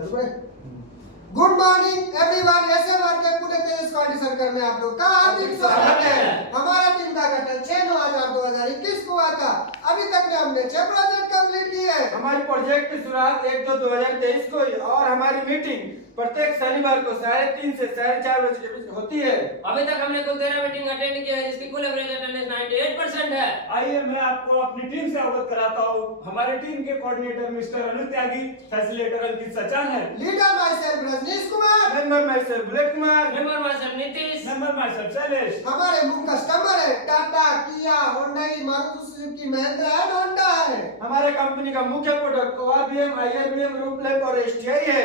Good morning everyone, ASMR के पूरे तेज quality circle में आप लोग का हार्दिक स्वागत है। हमारा टीम का गठन 6/9/2021 को हुआ था। अभी तक में हमने 6 प्रोजेक्ट कंप्लीट किए हैं। हमारी प्रोजेक्ट की शुरुआत 1/2/2023 को हुई और हमारी मीटिंग प्रत्येक शनिवार को 3:30 से 4:30 बजे के बीच होती है। अभी तक हमने कुल 13 मीटिंग अटेंड की है, जिसकी कुल एवरेज अटेंडेंस 98% है। आइए मैं आपको अपनी टीम से अवगत कराता हूँ। हमारे टीम के coordinator mister Anu Tyagi, facilitator Ankit Sachan है, leader myself Rajnish Kumar, member myself Bullet Kumar, member master Nitish, member myself Shailesh. हमारे मुख्य कस्टमर है Tata, Kia, Hyundai, Maruti Suzuki, Mahindra and Honda है। हमारे कंपनी का मुख्य product ORBM, IRBM, roof lamp और STI है।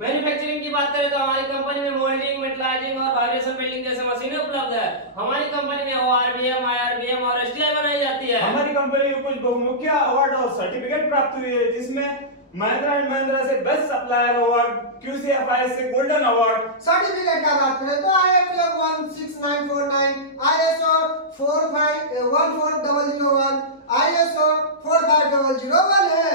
मैन्युफैक्चरिंग की बात करें तो हमारी कंपनी में मोल्डिंग, मेटलाइजिंग और वाइब्रेशन वेल्डिंग जैसे मशीनें उपलब्ध है। हमारी कंपनी में ORBM, IRBM और STI बनाई जाती है। हमारी कंपनी को कुछ बहुमुखी अवार्ड और सर्टिफिकेट प्राप्त हुई है, जिसमें महिंद्रा एंड महिंद्रा से बेस्ट सप्लायर अवार्ड, QCFI से गोल्डन अवार्ड। सर्टिफिकेट का बात करें तो IFF 16949, ISO 14001, ISO 45001 है।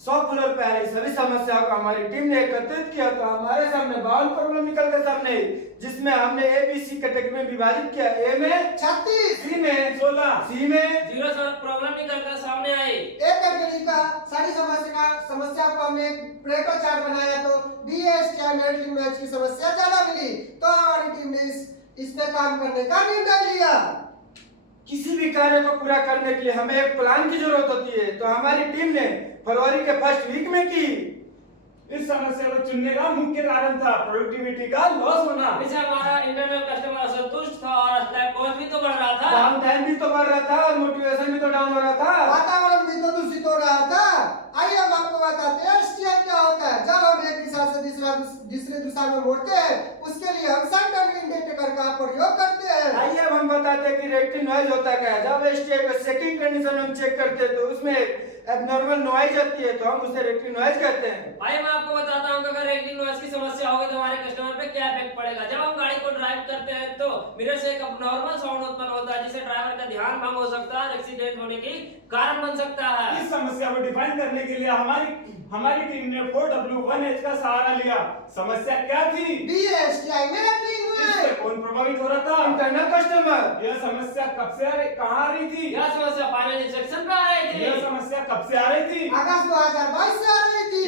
शॉप फ्लोर पे आ रही सभी समस्याओं को हमारी टीम ने एकत्रित किया तो हमारे सामने 52 प्रॉब्लम निकल कर सामने आई, जिसमें हमने ABC कैटेगरी में विभाजित किया। A में 36, B में 16, C में 0 प्रॉब्लम निकल कर सामने आई। एक कैटेगरी का सारी समस्या को हमने प्रेटो चार्ट बनाया तो BSTI मेरिट मैच की समस्या ज्यादा मिली, तो हमारी टीम ने इस पे काम करने का निर्णय लिया। किसी भी कार्य को पूरा करने के लिए हमें एक प्लान की जरूरत होती है, तो हमारी टीम ने फरवरी के फर्स्ट वीक में की। इस समस्या को चुनने का मुख्य कारण था प्रोडक्टिविटी का लॉस होना। इससे हमारा इंटरनल कस्टमर असंतुष्ट था और स्लैब कॉस्ट भी तो बढ़ रहा था। डाउन टाइम भी तो बढ़ रहा था और मोटिवेशन भी तो डाउन हो रहा था। वातावरण भी तो दूषित हो रहा था। आइए हम आपको बताते हैं STI क्या होता है। जब हम एक दिशा से दूसरे दिशा में मोड़ते हैं, उसके लिए हम साइड इंडिकेटर का प्रयोग करते हैं। आइए अब हम बताते हैं कि रेक्टिव नॉइज होता क्या है। जब STI को सेकिंग कंडीशन में हम चेक करते हैं तो उसमें एबनॉर्मल नॉइज आती है, तो हम उसे रेक्टिव नॉइज कहते हैं। आइए मैं आपको बताता हूं कि अगर रेक्टिव नॉइज की समस्या होगी तो हमारे कस्टमर पे क्या इफेक्ट पड़ेगा। जब हम गाड़ी को ड्राइव करते हैं तो मिरर से एक अबनॉर्मल साउंड उत्पन्न होता है, जिससे ड्राइवर का ध्यान भंग हो सकता है और एक्सीडेंट होने की कारण बन सकता है। इस समस्या को डिफाइन करने के लिए हमारी टीम ने 4W1H का सहारा लिया। समस्या क्या थी? BSTI में रेटिंग इससे है। कौन प्रभावित हो रहा था? Internal customer. यह समस्या कब से कहां आ रही थी? यह समस्या फाइनेंस सेक्शन पे आ रही थी। यह समस्या कब से आ रही थी? अगस्त 2022 से आ रही थी।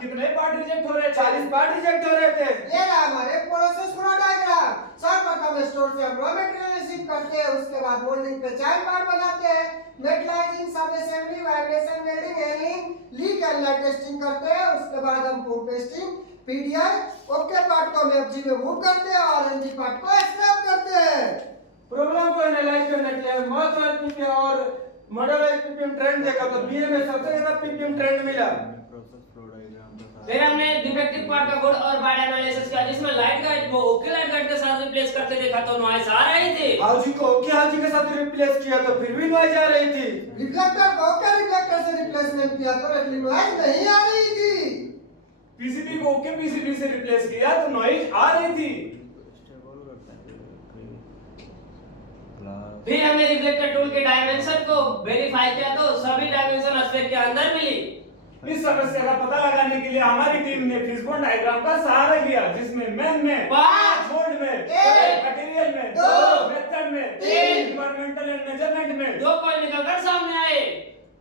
कितने पार्ट रिजेक्ट हो रहे थे? 40 पार्ट रिजेक्ट हो रहे थे। ये रहा हमारे प्रोसेस फ्लो डायग्राम। सर्वप्रथम स्टोर से हम रॉ मटेरियल रिसीव करते हैं, उसके बाद मोल्डिंग पे चाइल्ड पार्ट बनाते हैं, metallizing, sub assembly, vibration welding, एलिंग, लीक एंड लाइट टेस्टिंग करते हैं। उसके बाद हम food testing, PDI, okay part को हम FG में मूव करते हैं और NG पार्ट को स्क्रैप करते हैं। प्रॉब्लम को एनालाइज करने के लिए मॉथ वाइज PPM और मॉडल वाइज PPM ट्रेंड देखा तो BA में सबसे ज्यादा PPM ट्रेंड मिला। फिर हमने डिफेक्टिव पार्ट का गुड और बैड एनालिसिस किया, जिसमें लाइट गाइड को ओके लाइट गाइड के साथ रिप्लेस करके देखा तो नॉइस आ रही थी। हाउजी को ओके हाउजी के साथ रिप्लेस किया तो फिर भी नॉइज आ रही थी। रिफ्लेक्टर को ओके रिफ्लेक्टर से रिप्लेसमेंट किया तो रेटिंग नॉइज नहीं आ रही थी। PCB को ओके PCB से रिप्लेस किया तो नॉइज आ रही थी। फिर हमने रिफ्लेक्टर टूल के डायमेंशन को वेरीफाई किया तो सभी डायमेंशन एस्पेक्ट के अंदर मिली। इस समस्या का पता लगाने के लिए हमारी टीम ने फिशबोन डायग्राम का सहारा लिया, जिसमें मेन में 5, मोड में, एक, मटेरियल में, 2, मेथड में, 3, एनवायरमेंटल एंड मेजरमेंट में 2 पॉइंट निकलकर सामने आए।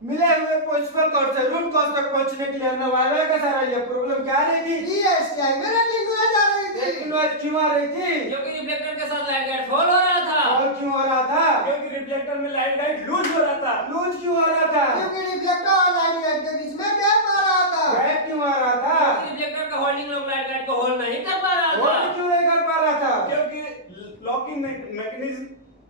मिले हुए पॉसिबल कॉज से रूट कॉज तक पहुंचने के लिए हमने वायरवाई का सहारा लिया। प्रॉब्लम क्या आ रही थी? BSTI में रेटिंग नॉइज आ रही थी। लेकिन नॉइज क्यों आ रही थी? क्योंकि रिफ्लेक्टर के साथ लाइट गाइड फॉल हो रहा था। और क्यों हो रहा था? क्योंकि रिफ्लेक्टर में लाइट गाइड लूज हो रहा था। लूज क्यों हो रहा था? क्योंकि रिफ्लेक्टर और लाइट गाइड के बीच में गैप आ रहा था। गैप क्यों आ रहा था? क्योंकि रिफ्लेक्टर का होल्डिंग लॉक लाइट गाइड को होल्ड नहीं कर पा रहा और था। क्यों नहीं कर पा रहा था? क्योंकि लॉकिंग मैकेनिज्म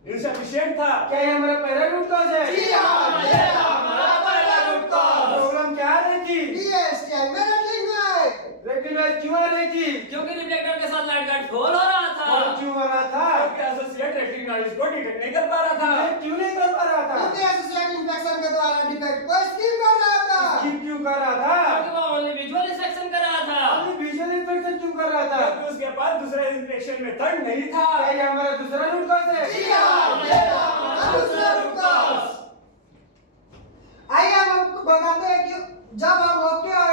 इनसफिशिएंट था। क्या ये हमारा पहला रूट कॉज है? जी हाँ, ये हमारा पहला रूट कॉज। प्रॉब्लम क्या आ रही थी? BSTI में रेटिंग है। लेकिन नॉइज क्यों आ रही थी? क्योंकि रिफ्लेक्टर के साथ लाइट गाइड फॉल हो रहा था। और क्यों हो रहा था? क्योंकि एसोसिएट रेटिंग नॉइज को डिटेक्ट नहीं कर पा रहा था। ये क्यों नहीं कर पा रहा था? क्योंकि एसोसिएट इंफेक्शन के द्वारा डिफेक्ट को स्किप कर रहा था। स्किप क्यों कर रहा था? क्योंकि वो ओनली विजुअल इंस्पेक्शन कर रहा था। हमने विजुअल इंस्पेक्शन क्यों कर रहा था? क्योंकि उसके पास दूसरा इंस्पेक्शन मेथड नहीं था। क्या ये हमारा दूसरा रूट कॉज है? जी हाँ, ये हमारा दूसरा रूट कॉज। आइए हम आपको बताते हैं कि जब हम ओके और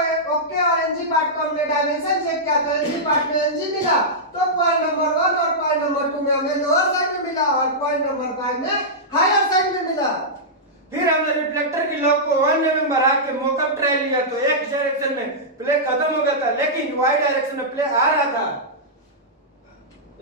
डायमेंशन चेक किया तो एलजी पार्ट में एलजी मिला, तो पॉइंट नंबर 1 और पॉइंट नंबर 2 में हमें लोअर साइड में मिला और पॉइंट नंबर 5 में हायर साइड में मिला। फिर हमने रिफ्लेक्टर की लॉक को 1 mm बढ़ा के मॉकअप ट्रायल लिया तो एक्स डायरेक्शन में प्ले खत्म हो गया था, लेकिन वाई डायरेक्शन में प्ले आ रहा था।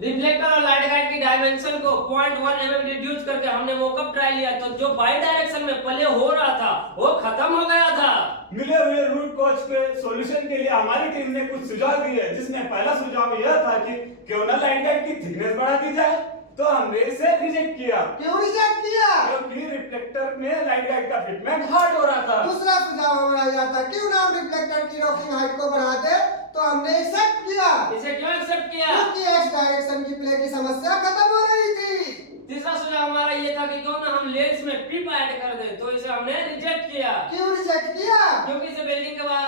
रिफ्लेक्टर और लाइट गाइड की डायमेंशन को 0.1 mm रिड्यूस करके हमने मॉकअप ट्राई लिया तो जो बाई डायरेक्शन में प्ले हो रहा था वो खत्म हो गया था। मिले हुए रूट कॉज के सॉल्यूशन के लिए हमारी टीम ने कुछ सुझाव दिए, जिसमें पहला सुझाव यह था कि क्यों ना लाइट गाइड की थिकनेस बढ़ा दी जाए, तो हमने इसे रिजेक्ट किया। क्यों रिजेक्ट किया? क्योंकि रिफ्लेक्टर में लाइट गाइड का फिटमेंट हार्ड हो रहा था। दूसरा सुझाव हमारा यह था क्यों ना हम रिफ्लेक्टर की रॉकिंग हाइट को बढ़ा दे, तो हमने एक्सेप्ट किया। इसे क्यों एक्सेप्ट किया? क्योंकि एक्स डायरेक्शन की प्ले की समस्या खत्म हो रही थी। तीसरा सुझाव हमारा ये था कि क्यों ना हम लेंस में पिप ऐड कर दे, तो इसे हमने रिजेक्ट किया। क्यों रिजेक्ट किया? क्योंकि इसे वेल्डिंग के बाद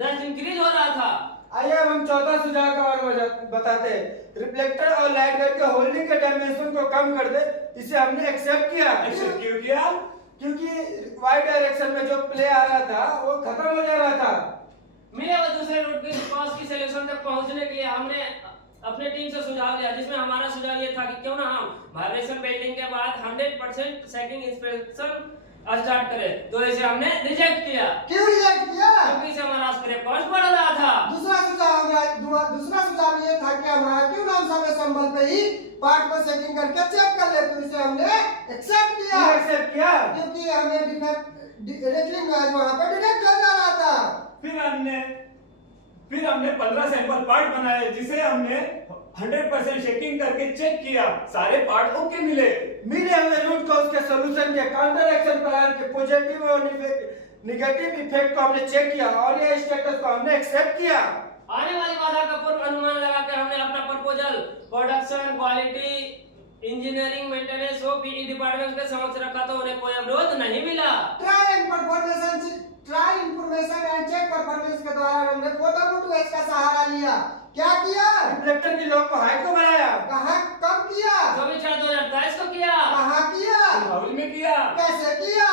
डस्ट इंक्रीज हो रहा था। आइए अब हम चौथा सुझाव का और बताते हैं। रिफ्लेक्टर और लाइट गाइड के होल्डिंग के डायमेंशन को कम कर दे, इसे हमने एक्सेप्ट किया। एक्सेप्ट क्यों किया? क्योंकि वाई डायरेक्शन में जो प्ले आ रहा था वो खत्म हो जा रहा था। मिले हुए दूसरे रूट की कॉज की सॉल्यूशन तक पहुंचने के लिए हमने अपने टीम से सुझाव दिया, जिसमें हमारा सुझाव ये था कि क्यों ना हम वाइब्रेशन बेल्डिंग के बाद 100% सेकिंग इंस्पेक्शन स्टार्ट करें, तो इसे हमने रिजेक्ट किया। क्यों रिजेक्ट किया? क्योंकि इसे हमारा स्क्रैप कॉस्ट बढ़ रहा था। दूसरा सुझाव ये था कि हमारा क्यों ना हम सब असेंबल पे ही पार्ट को सेटिंग करके चेक कर ले, तो इसे हमने एक्सेप्ट किया। क्यों एक्सेप्ट किया? क्योंकि हमें डिफेक्ट डायरेक्टली मैच वहां पे डिटेक्ट हो जा रहा था। फिर हमने 15 सैंपल पार्ट बनाए, जिसे हमने 100% शेकिंग करके चेक किया, सारे पार्ट ओके मिले। मिले हुए रूट कॉज के सॉल्यूशन के काउंटर एक्शन प्लान के पॉजिटिव और नेगेटिव इफेक्ट को हमने चेक किया और ये स्टेटस को हमने एक्सेप्ट किया। आने वाली बाधा का पूर्व अनुमान लगाकर हमने अपना proposal production quality engineering maintenance और पीई डिपार्टमेंट के समक्ष रखा तो उन्हें कोई अवरोध नहीं मिला। Try information and check performance के द्वारा हमने फोटो का सहारा लिया। क्या किया? रिफ्लेक्टर की लॉक को हाइट को बढ़ाया। कहाँ कब किया? 24/4/2023 को किया। कहाँ किया? हाउल में किया। कैसे किया?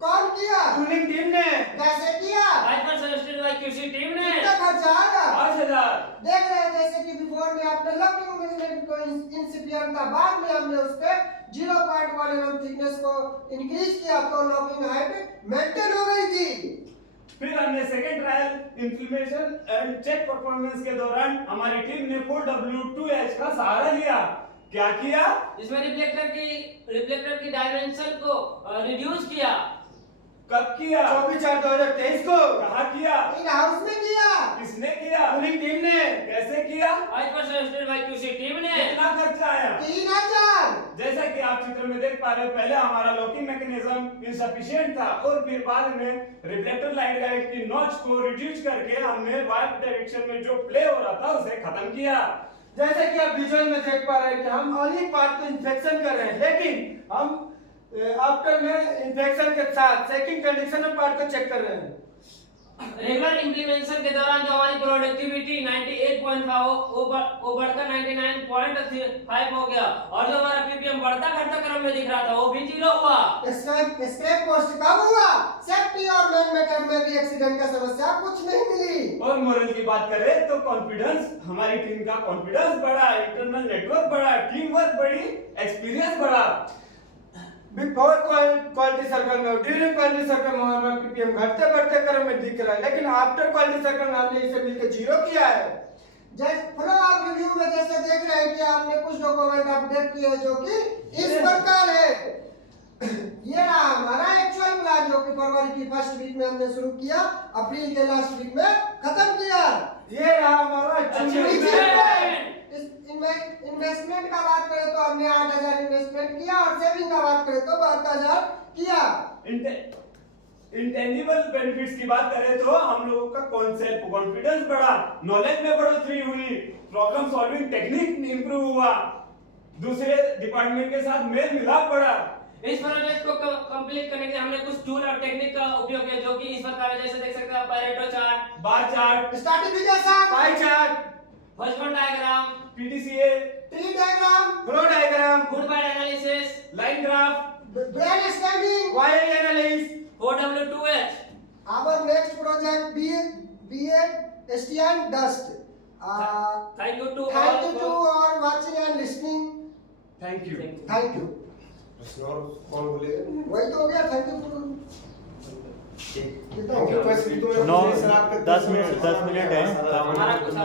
कौन किया? टूलिंग टीम ने। कैसे किया? Hyper suggested by QC team ने। कितना खर्चा आया? 5000। देख रहे हैं जैसे कि बिफोर में आपने लॉकिंग मेजरमेंट को इंसिपिएंट था, बाद में हमने उसके 0.1 mm थिकनेस को इंक्रीज किया तो लॉकिंग हाइट मेंटेन हो गई थी। फिर हमने second trial information and check performance के दौरान हमारी टीम ने 4W2H का सहारा लिया। क्या किया? इसमें रिफ्लेक्टर की डायमेंशन को रिड्यूस किया। कब किया? 24/4/2023 को। कहाँ किया? इन हाउस में किया। किसने किया? टूलिंग टीम ने। कैसे किया? Hyper suggested by QC team ने। कितना खर्चा आया? 3000। जैसा कि आप चित्र में देख पा रहे हो, पहले हमारा लॉकिंग मैकेनिज्म इनसफिशिएंट था और फिर बाद में रिफ्लेक्टर लाइट गाइड की नॉच को रिड्यूस करके हमने वाइट डायरेक्शन में जो प्ले हो रहा था उसे खत्म किया। जैसे कि आप विजुअल में देख पा रहे हैं कि हम ऑनली पार्ट को इंफेक्शन कर रहे हैं, लेकिन हम आफ्टर में इंफेक्शन के साथ चेकिंग कंडीशन में पार्ट को चेक कर रहे हैं। रेगुलर इंप्लीमेंटेशन के दौरान जो हमारी प्रोडक्टिविटी 98 पॉइंट था वो बढ़कर 99.5 हो गया और जो हमारा पीपीएम बढ़ता घटता क्रम में दिख रहा था वो भी 0 हुआ। स्क्रैप कॉस्ट कम हुआ। सेफ्टी और मैन मेथड में भी एक्सीडेंट का समस्या कुछ नहीं मिली। और मोरल की बात करें तो कॉन्फिडेंस, हमारी टीम का कॉन्फिडेंस बढ़ा, इंटरनल नेटवर्क बढ़ा, टीम वर्क बढ़ी, एक्सपीरियंस बढ़ा। बिफोर क्वालिटी सर्कल में और ड्यूरिंग क्वालिटी सर्कल में हमारा पीपीएम घटते बढ़ते क्रम में दिख रहा है, लेकिन आफ्टर क्वालिटी सर्कल में हमने इसे मिलकर 0 किया है। जैसे फ्लो ऑफ रिव्यू में जैसे देख रहे हैं कि आपने कुछ डॉक्यूमेंट अपडेट किए जो कि इस प्रकार है। ये रहा हमारा एक्चुअल प्लान जो कि फरवरी की फर्स्ट वीक में हमने शुरू किया, अप्रैल के लास्ट वीक में खत्म किया। ये रहा हमारा इन्वेस्टमेंट का बात करें तो हमने 8000 इन्वेस्टमेंट किया और सेविंग का बात करें तो 72,000 किया। इंटेंजिबल बेनिफिट्स की बात करें तो हम लोगों का कॉन्सेप्ट कॉन्फिडेंस बढ़ा, नॉलेज में बढ़ोतरी हुई, प्रॉब्लम सॉल्विंग टेक्निक इंप्रूव हुआ, दूसरे डिपार्टमेंट के साथ मेल मिलाप बढ़ा। इस प्रोजेक्ट को कंप्लीट करने के लिए हमने कुछ टूल और टेक्निक का उपयोग किया जो कि इस प्रकार है, जैसे देख सकते हैं Pareto chart, bar chart, stratification, pie chart, horizontal diagram, PDCA, tree diagram, flow diagram, good bite analysis, line graph, brainstorming, why analysis, 4W2H। Our next project B8 STN Dust. Thank you to Thank you all to for- all watching and listening. Thank you Thank you. कौन बोलेगा? वही तो हो गया, thank you. कितना हो गया? 9 10 minute है हमारा कुछ